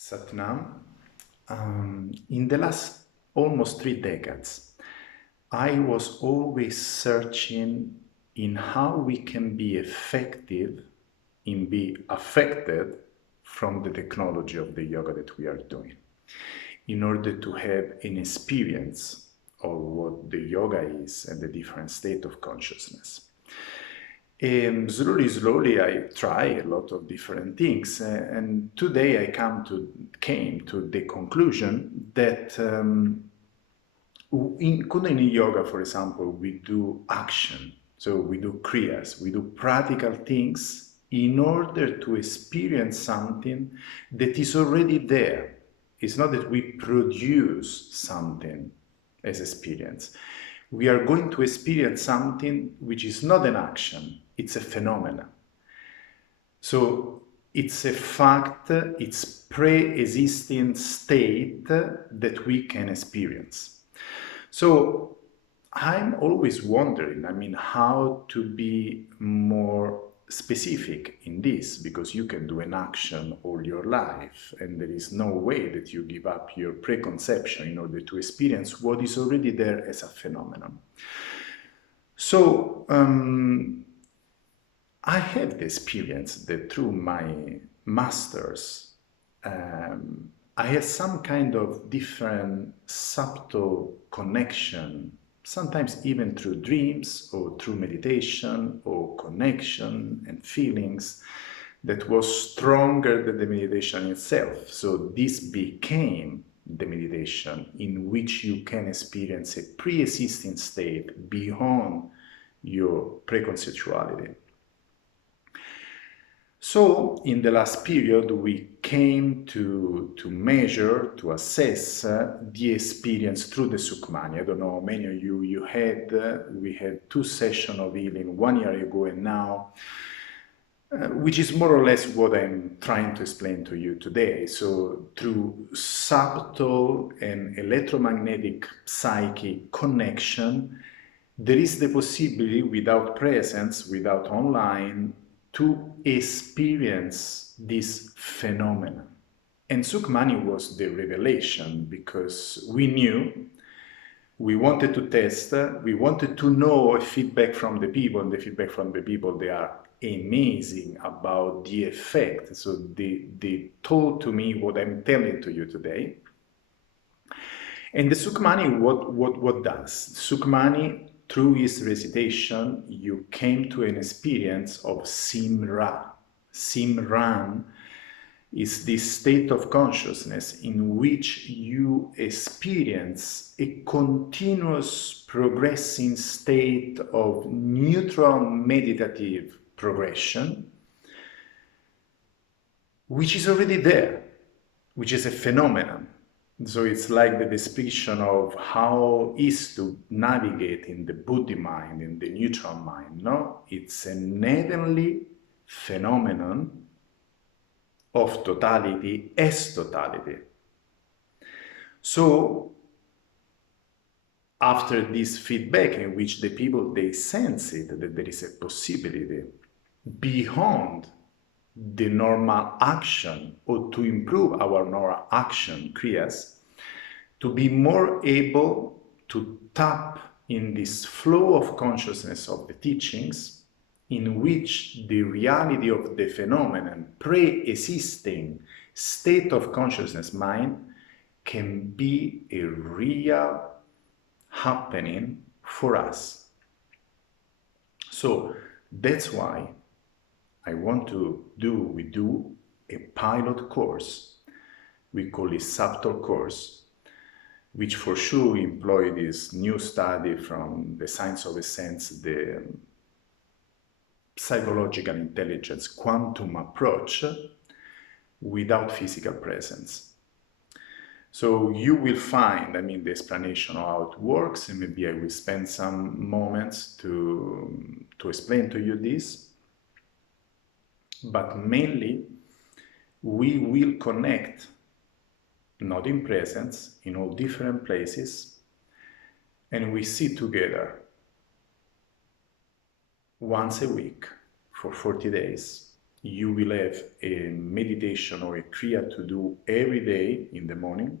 Satnam. In the last almost 3 decades, I was always searching in how we can be effective in be affected from the technology of the yoga that we are doing in order to have an experience of what the yoga is and the different state of consciousness. And slowly, I try a lot of different things, and today I came to the conclusion that in Kundalini Yoga, for example, we do action, so we do kriyas, we do practical things in order to experience something that is already there. It's not that we produce something as experience. We are going to experience something which is not an action, it's a phenomenon. So it's a fact, it's pre-existing state that we can experience. So I'm always wondering, how to be more specific in this, because you can do an action all your life and there is no way that you give up your preconception in order to experience what is already there as a phenomenon. So I have the experience that through my masters I have some kind of different subtle connection, sometimes even through dreams or through meditation or connection and feelings that was stronger than the meditation itself. So this became the meditation in which you can experience a pre-existing state beyond your preconceptuality. So in the last period, we came to measure, to assess the experience through the Sukhmani. I don't know, many of you, we had 2 sessions of healing 1 year ago and now, which is more or less what I'm trying to explain to you today. So through subtle and electromagnetic psyche connection, there is the possibility without presence, without online, to experience this phenomenon. And Sukhmani was the revelation, because we knew, we wanted to test, we wanted to know a feedback from the people, and the feedback from the people, they are amazing about the effect. So they told to me what I'm telling to you today. And the Sukhmani, what does? Sukhmani, through his recitation, you came to an experience of Simra. Simran is this state of consciousness in which you experience a continuous progressing state of neutral meditative progression, which is already there, which is a phenomenon. So it's like the description of how is to navigate in the Buddhi mind, in the neutral mind, no? It's an heavenly phenomenon of totality as totality. So after this feedback in which the people, they sense it, that there is a possibility beyond the normal action, or to improve our normal action, kriyas, to be more able to tap in this flow of consciousness of the teachings, in which the reality of the phenomenon, pre-existing state of consciousness mind, can be a real happening for us. So that's why we do a pilot course. We call it subtle course, which for sure employ this new study from the science of essence, the psychological intelligence quantum approach, without physical presence. So you will find, the explanation of how it works, and maybe I will spend some moments to explain to you this. But mainly, we will connect, not in presence, in all different places, and we sit together once a week for 40 days you will have a meditation or a kriya to do every day in the morning.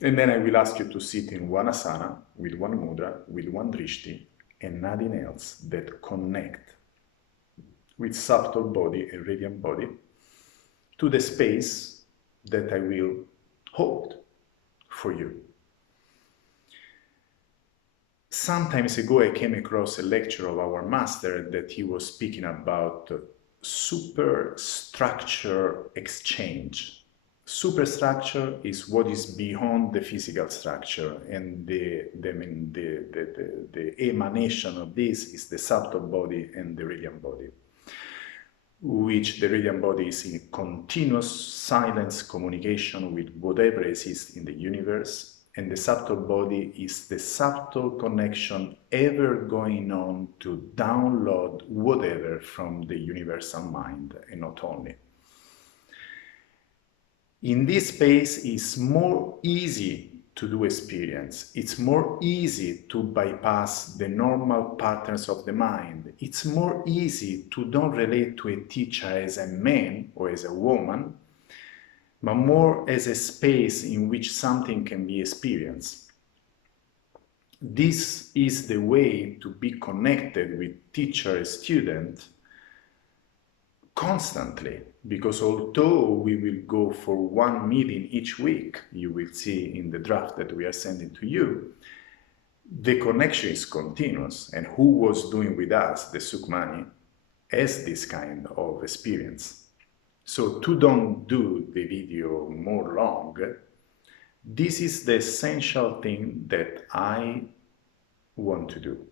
And then I will ask you to sit in one asana, with one mudra, with one drishti, and nothing else that connect with subtle body and radiant body to the space that I will hold for you. Some times ago I came across a lecture of our master that he was speaking about superstructure exchange. Superstructure is what is beyond the physical structure, and the emanation of this is the subtle body and the radiant body, which the radiant body is in continuous silence communication with whatever exists in the universe, and the subtle body is the subtle connection ever going on to download whatever from the universal mind, and not only. In this space, it's more easy to do experience. It's more easy to bypass the normal patterns of the mind. It's more easy to don't relate to a teacher as a man or as a woman, but more as a space in which something can be experienced. This is the way to be connected with teacher and student constantly, because although we will go for one meeting each week, you will see in the draft that we are sending to you, the connection is continuous, and who was doing with us the Sukhmani has this kind of experience. So to don't do the video more long, this is the essential thing that I want to do.